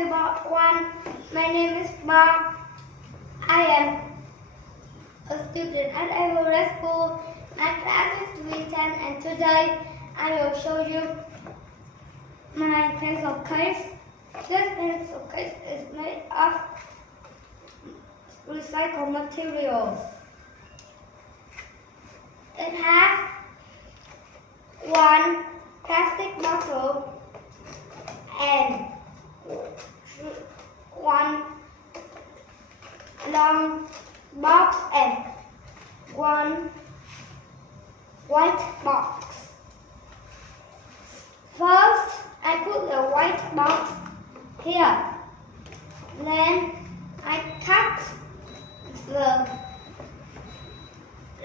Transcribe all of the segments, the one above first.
everyone, my name is Bob. I am a student at Everest School. My class is 310 and today I will show you my pencil case. This pencil case is made of recycled materials. It has one plastic bottle and one long box and one white box. First, I put the white box here. Then I cut the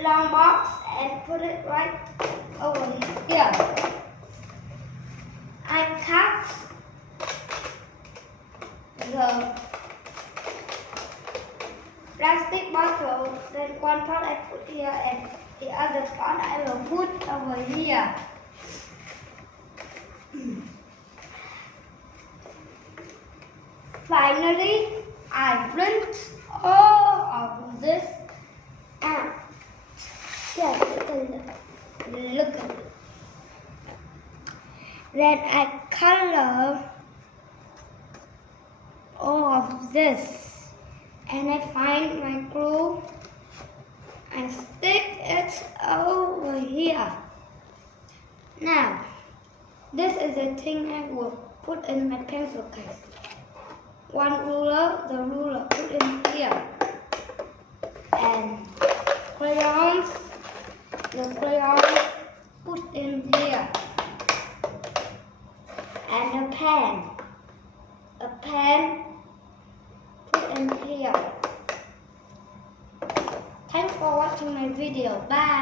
long box and put it right over here. I cut the plastic bottle, then one part I put here and the other part I will put over here. Finally, I print all of this out. Just look at it. Then I color all of this and I find my glue and stick it over here. Now, this is the thing I will put in my pencil case. One ruler, the ruler put in here. And crayons, the crayons put in here. And a pen put in here. Thanks for watching my video. Bye.